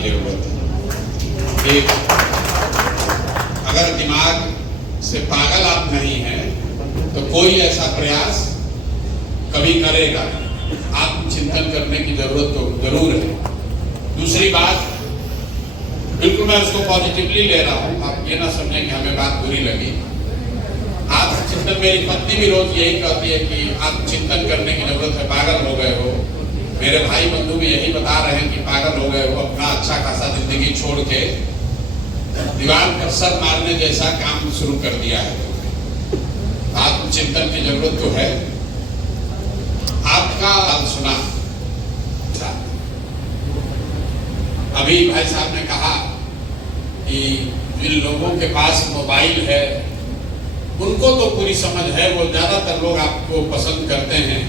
की जरूरत है। एक, अगर दिमाग से पागल आप नहीं हैं तो कोई ऐसा प्रयास कभी करेगा नहीं। आत्मचिंतन करने की जरूरत तो जरूर है। दूसरी बात, बिल्कुल मैं उसको पॉजिटिवली ले रहा हूं, आप ये ना समझें कि हमें बात बुरी लगी। आत्मचिंतन, मेरी पत्नी भी रोज यही कहती है कि आत्मचिंतन करने की जरूरत है, पागल हो गए हो। मेरे भाई बंधु भी यही बता रहे हैं कि पागल हो गए हो, अपना अच्छा खासा जिंदगी छोड़ के दीवार पर सर मारने जैसा काम शुरू कर दिया है। आत्मचिंतन की जरूरत तो है। आपका सुना अभी भाई साहब ने कहा कि जिन लोगों के पास मोबाइल है उनको तो पूरी समझ है, वो ज्यादातर लोग आपको पसंद करते हैं।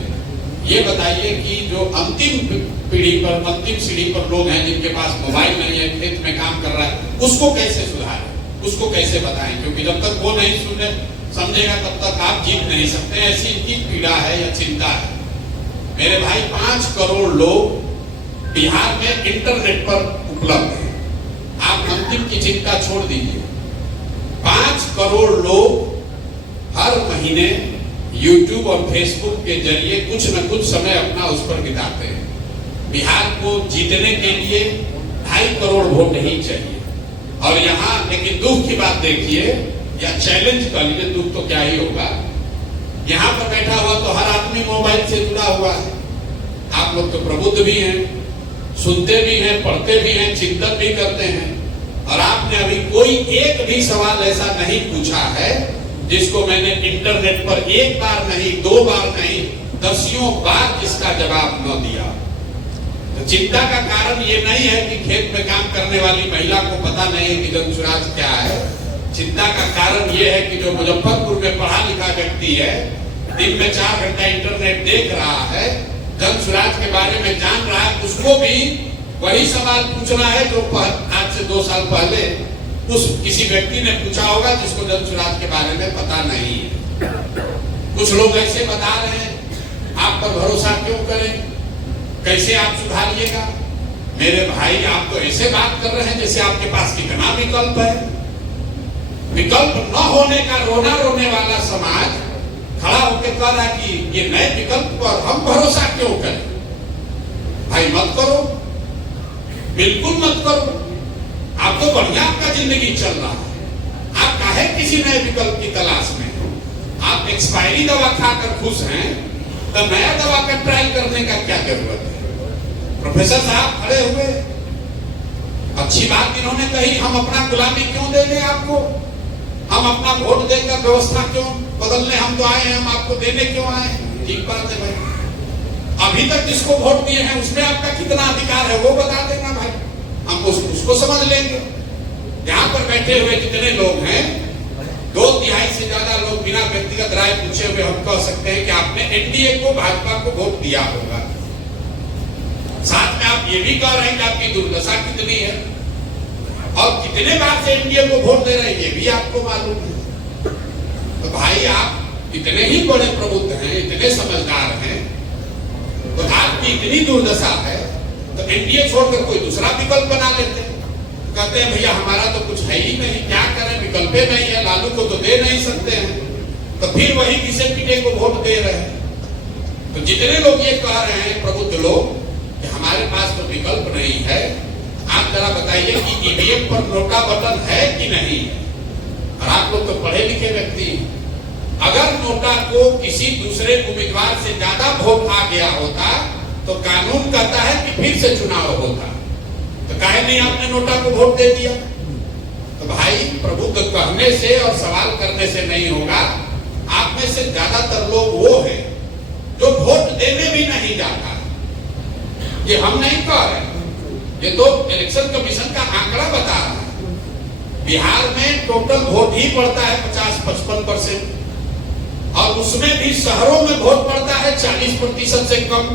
ये बताइए कि जो अंतिम पीढ़ी पर, अंतिम सीढ़ी पर लोग हैं जिनके पास मोबाइल नहीं है, खेत में काम कर रहा है, उसको कैसे सुधारें, उसको कैसे बताएं? क्योंकि जब तक वो नहीं सुने समझेगा तब तक आप जीत नहीं सकते। ऐसी इनकी पीड़ा है या चिंता है। मेरे भाई 5 करोड़ लोग बिहार में इंटरनेट पर उपलब्ध है। आप अंतिम की चिंता छोड़ दीजिए। 5 करोड़ लोग हर महीने YouTube और Facebook के जरिए कुछ न कुछ समय अपना उस पर बिताते हैं। बिहार को जीतने के लिए 2.5 करोड़ वोट ही चाहिए। और यहाँ लेकिन दुख की बात देखिए, या चैलेंज कर लीजिए, दुख तो क्या ही होगा, यहाँ पर बैठा हुआ तो हर आदमी मोबाइल से जुड़ा हुआ है। आप लोग तो प्रबुद्ध भी हैं, सुनते भी हैं, पढ़ते भी हैं, चिंतन भी करते हैं। और आपने अभी कोई एक भी सवाल ऐसा नहीं पूछा है जिसको मैंने इंटरनेट पर एक बार नहीं, 2 बार नहीं, दसियों बार जिसका जवाब न दिया। तो चिंता का कारण ये नहीं है कि खेत में काम करने वाली महिला को पता नहीं है कि जनसुराज क्या है। चिंता का कारण ये है कि जो मुजफ्फरपुर में पढ़ा लिखा व्यक्ति है, दिन में 4 घंटा इंटरनेट देख रहा है, जनसुराज के बारे में जान रहा है, उसको भी वही सवाल पूछना है जो आज से 2 साल पहले उस किसी व्यक्ति ने पूछा होगा जिसको जनसुराज के बारे में पता नहीं है। कुछ लोग ऐसे बता रहे हैं, आप पर भरोसा क्यों करें, कैसे आप सुधारिएगा? मेरे भाई, आप तो ऐसे बात कर रहे हैं जैसे आपके पास कितना विकल्प है। विकल्प न होने का रोना रोने वाला समाज खड़ा होकर कह रहा है कि ये नए विकल्प पर हम भरोसा क्यों करें? भाई मत करो, बिल्कुल मत करो। आप तो बढ़िया आपका जिंदगी चल रहा है, आप काहे किसी नए विकल्प की तलाश में? आप एक्सपायरी दवा खाकर खुश हैं तो नया दवा का ट्रायल करने का क्या जरूरत है? प्रोफेसर साहब खड़े हुए, अच्छी बात इन्होंने कही, हम अपना गुलामी क्यों दे दें आपको? हम अपना वोट देकर व्यवस्था क्यों बदलने हम तो आए हैं, हम आपको देने क्यों आए? ठीक बात है भाई। अभी तक जिसको वोट दिए हैं उसमें आपका कितना अधिकार है वो बता देना भाई, हम उसको समझ लेंगे। यहाँ पर बैठे हुए जितने लोग हैं, 2/3 से ज्यादा लोग बिना व्यक्तिगत राय पूछे हुए हम कह सकते हैं कि आपने एनडीए को, भाजपा को वोट दिया होगा। साथ में आप ये भी कह रहे हैं कि आपकी दुर्दशा कितनी है और कितने बार से एनडीए को वोट दे रहे हैं ये भी आपको मालूम है। तो भाई आप इतने ही बड़े प्रबुद्ध हैं, इतने समझदार हैं, तो आपकी इतनी दुर्दशा है तो एनडीए छोड़कर कोई दूसरा विकल्प बना लेते हैं। कहते हैं भैया हमारा तो कुछ है ही नहीं, क्या करें, विकल्प नहीं है, लालू को तो दे नहीं सकते हैं, तो फिर वही किसे पीटे को वोट दे रहे हैं। तो जितने लोग ये कह रहे हैं प्रबुद्ध लोग कि हमारे पास तो विकल्प नहीं है, आप जरा बताइए कि ईवीएम पर नोटा बटन है कि नहीं है? और आप लोग तो पढ़े लिखे व्यक्ति हैं। अगर नोटा को किसी दूसरे उम्मीदवार से ज्यादा वोट आ गया होता तो कानून कहता है कि फिर से चुनाव होता, तो काहे नहीं आपने नोटा को वोट दे दिया? तो भाई प्रबुद्ध कहने से और सवाल करने से नहीं होगा। आप में से ज्यादातर लोग वो हैं जो वोट देने भी नहीं जाता। ये हम नहीं कह रहे, ये तो इलेक्शन कमीशन का आंकड़ा बता रहा है। बिहार में टोटल वोट ही पड़ता है 50-55%, और उसमें भी शहरों में वोट पड़ता है 40% से कम,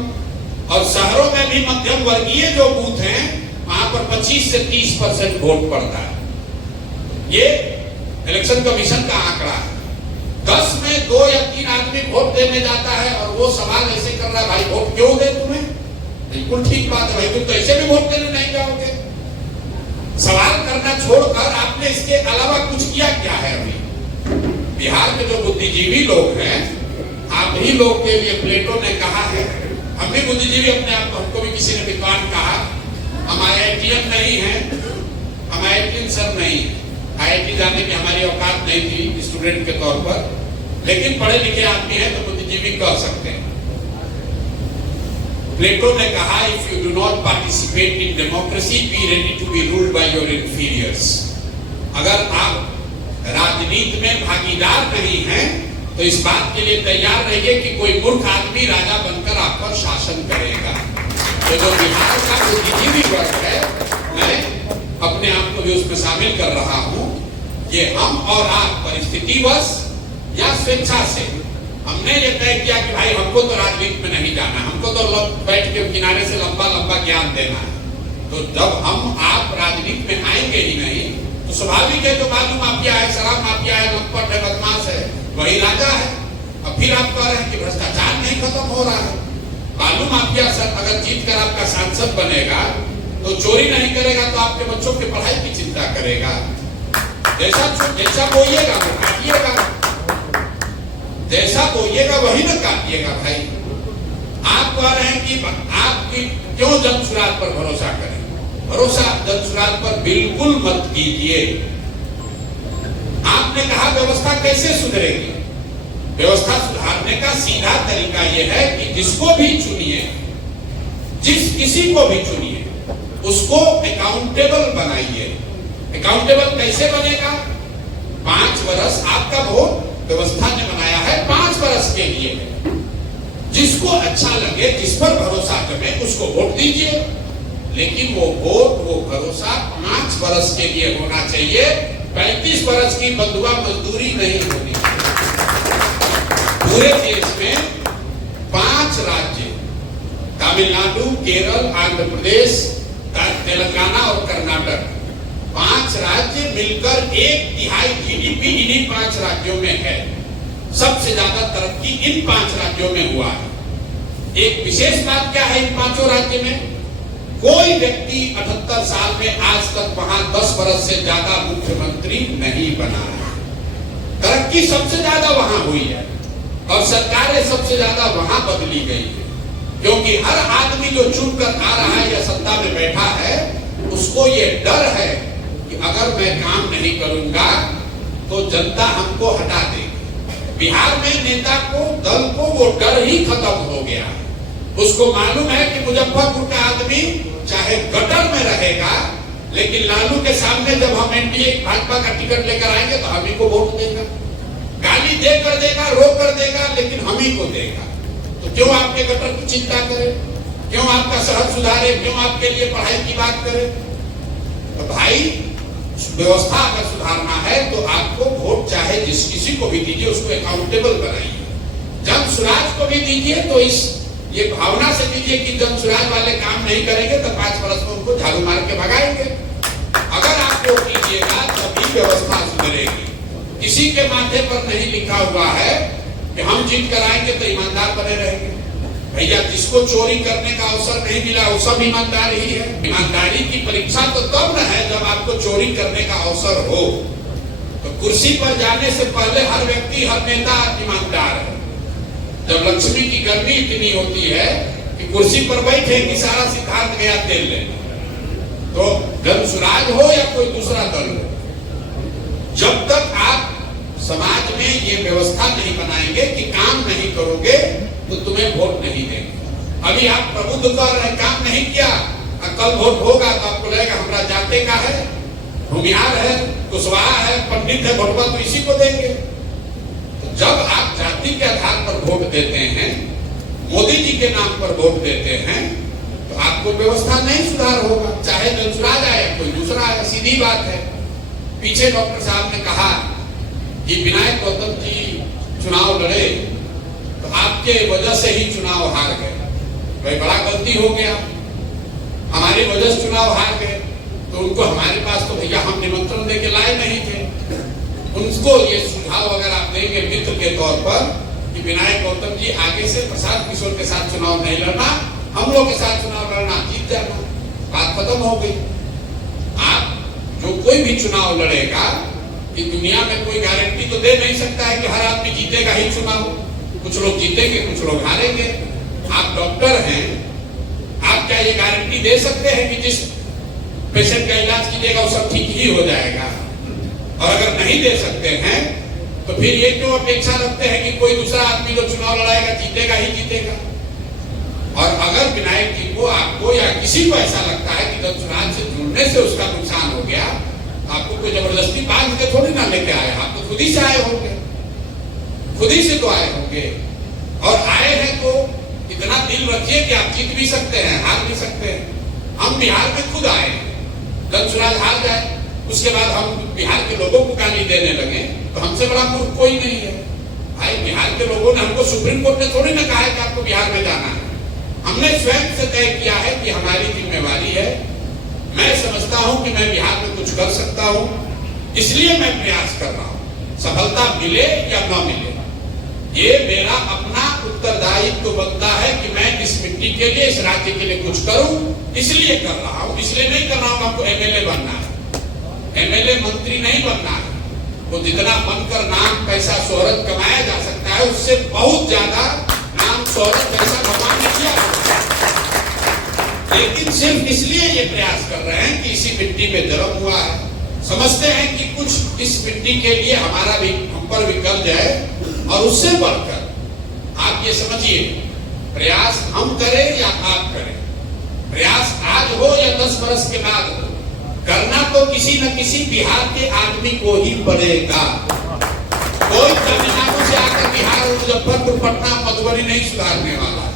और शहरों में भी मध्यम वर्गीय जो बूथ हैं वहां पर 25 से 30% वोट पड़ता है। ये इलेक्शन कमीशन का आंकड़ा है। 10 में 2 या 3 आदमी वोट देने जाता है और वो सवाल ऐसे कर रहा है, भाई वोट क्यों दे तुम्हें? बिल्कुल ठीक बात है भाई, तुम तो ऐसे भी वोट देने नहीं जाओगे। छोड़कर आपने इसके अलावा कुछ किया क्या है? अभी बिहार के जो बुद्धिजीवी लोग हैं, आप ही लोग के लिए प्लेटो ने कहा है, हम भी बुद्धिजीवी अपने आप, हमको भी किसी ने विद्वान कहा, हम IITian नहीं हैं, हम IITian सर नहीं है, IIT जाने की हमारी औकात नहीं थी स्टूडेंट के तौर पर, लेकिन पढ़े लिखे आदमी हैं तो बुद्धिजीवी कह सकते हैं। प्लेटो ने कहा, if you do not participate in democracy, be ready to be ruled by your inferiors. अगर आप राजनीति में भागीदार नहीं हैं तो इस बात के लिए तैयार रहिए कि कोई मूर्ख आदमी राजा बनकर आप पर शासन करेगा। तो जो बिहार का बुद्धिजीवी वर्ग है, मैं अपने आप को भी उसमें शामिल कर रहा हूं, ये हम और आप परिस्थितिवश या स्वेच्छा से हमने ये तय किया कि भाई हमको तो राजनीति में नहीं जाना, हमको तो बैठ के किनारे से लंबा लंबा ज्ञान देना है। तो जब हम आप राजनीति में आएंगे ही नहीं तो स्वाभाविक है, जो बालू माफिया है, शराब माफिया है, लंपट है, बदमाश है, वही राजा है। अब फिर आप कह रहे हैं कि भ्रष्टाचार नहीं खत्म हो रहा है। बालू माफिया सर अगर जीत कर आपका सांसद बनेगा तो चोरी नहीं करेगा, तो आपके बच्चों की पढ़ाई की चिंता करेगा। जैसा बोइएगा वो काटिएगा, जैसा बोइएगा वही ना काटिएगा। भाई आप कह रहे हैं कि आपकी क्यों जन सुराज पर भरोसा करें? भरोसा जन सुराज पर बिल्कुल मत कीजिए। आपने कहा व्यवस्था कैसे सुधरेगी? व्यवस्था सुधारने का सीधा तरीका यह है कि जिसको भी चुनिए, जिस किसी को भी चुनिए, उसको अकाउंटेबल बनाइए। अकाउंटेबल कैसे बनेगा? 5 वर्ष आपका वोट व्यवस्था ने बनाया है 5 वर्ष के लिए। जिसको अच्छा लगे, जिस पर भरोसा जमे, उसको वोट दीजिए। लेकिन वो वोट, वो भरोसा 5 वर्ष के लिए होना चाहिए। 35 वर्ष की बंधुआ मजदूरी नहीं होनी चाहिए। पूरे देश में 5 राज्य, तमिलनाडु, केरल, आंध्र प्रदेश, तेलंगाना और कर्नाटक, 5 राज्य मिलकर 1/3 GDP इन्हीं 5 राज्यों में है। सबसे ज्यादा तरक्की इन 5 राज्यों में हुआ है। एक विशेष बात क्या है इन 5 राज्य में? कोई व्यक्ति 78 साल में आज तक वहां 10 वर्ष से ज्यादा मुख्यमंत्री नहीं बना है। तरक्की सबसे ज्यादा वहां हुई है और सरकारें सबसे ज्यादा वहां बदली गई है, क्योंकि हर आदमी जो चुनकर आ रहा है या सत्ता में बैठा है, उसको ये डर है कि अगर मैं काम नहीं करूंगा तो जनता हमको हटा देगी। बिहार में नेता को, दल को वो डर ही खत्म हो गया। उसको मालूम है कि मुजफ्फरपुर का आदमी चाहे गटर में रहेगा, लेकिन लालू के सामने जब हम एनडीए भाजपा का टिकट लेकर आएंगे तो हम ही को वोट देगा। गाली दे कर देगा, रो कर देगा, लेकिन हम ही को देगा। तो क्यों आपके गटर की चिंता करे? क्यों आपका शहर सुधारे? क्यों आपके लिए पढ़ाई की बात करे? तो भाई व्यवस्था अगर सुधारना है तो आपको वोट चाहे जिस किसी को भी दीजिए, उसको अकाउंटेबल बनाइए। जन सुराज को भी दीजिए तो इस ये भावना से दीजिए कि जन सुराज वाले काम नहीं करेंगे तो 5 वर्ष में उनको झाड़ू मार के भगाएंगे। अगर आप वो कीजिएगा तभी व्यवस्था सुधरेगी। किसी के माथे पर नहीं लिखा हुआ है कि हम जीत कर आएंगे तो ईमानदार बने रहेंगे। भैया, जिसको चोरी करने का अवसर नहीं मिला वो सब ईमानदार ही है। ईमानदारी की परीक्षा तो तब न है जब आपको चोरी करने का अवसर हो। तो कुर्सी पर जाने से पहले हर व्यक्ति, हर नेता ईमानदार है। जब लक्ष्मी की गर्मी इतनी होती है कि कुर्सी पर बैठे कि सारा सिद्धांत गया तेल लेने। तो जन सुराज हो या कोई दूसरा दल हो, जब तक आप समाज में ये व्यवस्था नहीं बनाएंगे कि काम नहीं करोगे तो तुम्हें वोट नहीं देंगे। अभी आप प्रबुद्ध कर रहे, काम नहीं किया, कल वोट होगा तो आपको लगेगा हमारा जाते का है, भूमिहार है, कुशवाहा है, पंडित है, वोटवा तो इसी को देंगे। तो जब आप जाति के आधार पर वोट देते हैं, मोदी जी के नाम पर वोट देते हैं, तो आपको व्यवस्था नहीं सुधार होगा, चाहे जनसुराज आए कोई दूसरा आए। सीधी बात है। पीछे डॉक्टर साहब ने कहा कि विनायक गौतम जी चुनाव लड़े तो आपके वजह से ही चुनाव हार गए। भाई बड़ा गलती हो गया, हमारी वजह से चुनाव हार गए। तो उनको हमारे पास तो भैया हम निमंत्रण देके लाए नहीं थे। उनको ये सुझाव अगर आप देंगे मित्र के तौर पर कि विनायक गौतम जी आगे से प्रसाद किशोर के साथ चुनाव नहीं लड़ना, हम लोग के साथ चुनाव लड़ना, जीत जाना, बात खत्म हो गई। आप जो कोई भी चुनाव लड़ेगा कि दुनिया में कोई गारंटी तो दे नहीं सकता है कि हर आदमी जीतेगा ही चुनाव। कुछ लोग जीतेंगे, कुछ लोग हारेंगे। आप डॉक्टर हैं, आप क्या ये गारंटी दे सकते हैं कि जिस पेशेंट का इलाज कीजिएगा वो सब ठीक ही हो जाएगा? और अगर नहीं दे सकते हैं तो फिर ये क्यों अपेक्षा रखते हैं कि कोई दूसरा आदमी जो चुनाव लड़ाएगा जीतेगा ही जीतेगा? और अगर विनायक जी को, आपको या किसी को ऐसा लगता है कि दंतुराज से जुड़ने से उसका नुकसान हो गया, आपको कोई जबरदस्ती बांध के थोड़ी ना लेके आए, आप तो खुद ही से आए होंगे, खुद ही से तो आए होंगे। और आए हैं तो इतना दिल रखिए कि आप जीत भी सकते हैं, हार भी सकते हैं। हम बिहार में खुद आए, दंतुराज हार जाए, उसके बाद हम बिहार के लोगों को गाली देने लगे तो हमसे बड़ा मूर्ख कोई नहीं है। भाई बिहार के लोगों ने हमको, सुप्रीम कोर्ट ने थोड़ी ना कहा है कि आपको बिहार में जाना है। हमने स्वयं से तय किया है कि हमारी जिम्मेवारी है। मैं समझता हूं कि मैं बिहार में कुछ कर सकता हूं, इसलिए मैं प्रयास कर रहा हूं। सफलता मिले या न मिले, ये मेरा अपना उत्तरदायित्व बनता है कि मैं इस मिट्टी के लिए, इस राज्य के लिए कुछ करूं। इसलिए कर रहा हूं, इसलिए नहीं कर रहा हूं हमको एमएलए बनना है। एमएलए मंत्री नहीं बनना है। वो जितना बनकर नाम, पैसा, शोहरत कमाया जा सकता है, उससे बहुत ज्यादा नाम, शोहरत, पैसा भगवान ने किया। लेकिन सिर्फ इसलिए ये प्रयास कर रहे हैं कि इसी मिट्टी में जन्म हुआ है, समझते हैं कि कुछ इस मिट्टी के लिए हमारा भी, हम पर भी कर्ज है। और उससे बढ़कर आप ये समझिए, प्रयास हम करें या आप करें, प्रयास आज हो या 10 वर्ष के बाद हो, करना तो किसी न किसी बिहार के आदमी को ही पड़ेगा। कोई तमिलनाडु से आकर बिहार, मुजफ्फरपुर, पटना, मधुबनी नहीं सुधारने वाला है।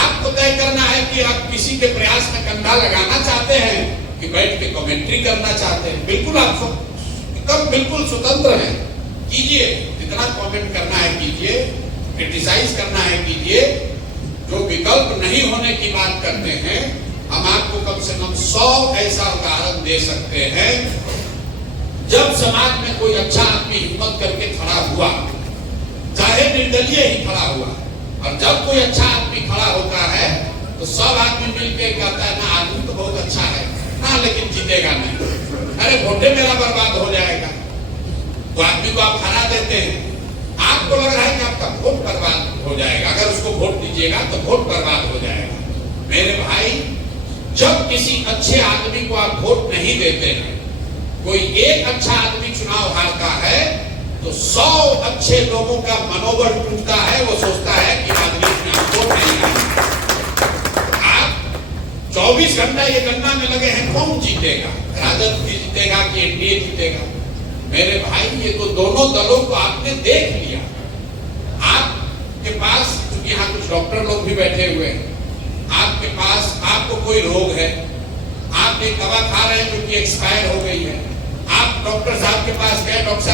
आपको तय करना है कि आप किसी के प्रयास में कंधा लगाना चाहते हैं कि बैठ के कमेंट्री करना चाहते हैं। बिल्कुल आप एकदम बिल्कुल स्वतंत्र हैं, कीजिए। जितना कमेंट करना है कीजिए, क्रिटिसाइज करना है कीजिए। जो विकल्प नहीं होने की बात करते हैं, हम आपको कम से कम 100 ऐसा उदाहरण दे सकते हैं जब समाज में कोई अच्छा आदमी हिम्मत करके खड़ा हुआ, चाहे निर्दलीय ही खड़ा हुआ। और जब कोई अच्छा आदमी खड़ा होता है तो सब आदमी मिलकर कहता है ना, आदमी तो बहुत अच्छा है ना, लेकिन जीतेगा नहीं, अरे वोटे मेरा बर्बाद हो जाएगा। तो आदमी को आप हरा देते हैं, आपको लग रहा है कि आपका वोट बर्बाद हो जाएगा, अगर उसको वोट दीजिएगा तो वोट बर्बाद हो जाएगा। मेरे भाई, जब किसी अच्छे आदमी को आप वोट नहीं देते हैं, कोई एक अच्छा आदमी चुनाव हारता है तो 100 अच्छे लोगों का मनोबल टूटता है। वो सोचता है कि आदमी चुनाव वोट नहीं आएगा। आप 24 घंटा ये गणना में लगे हैं, कौन जीतेगा, राजद जीतेगा कि एनडीए जीतेगा? मेरे भाई, ये तो दोनों दलों को आपने देख लिया। आपके पास, क्योंकि यहाँ कुछ डॉक्टर लोग भी बैठे हुए हैं, आपके पास, आपको कोई रोग है, आप एक दवा खा रहे हैं जो कि एक्सपायर हो गई है, आप डॉक्टर साहब के पास गए, डॉक्टर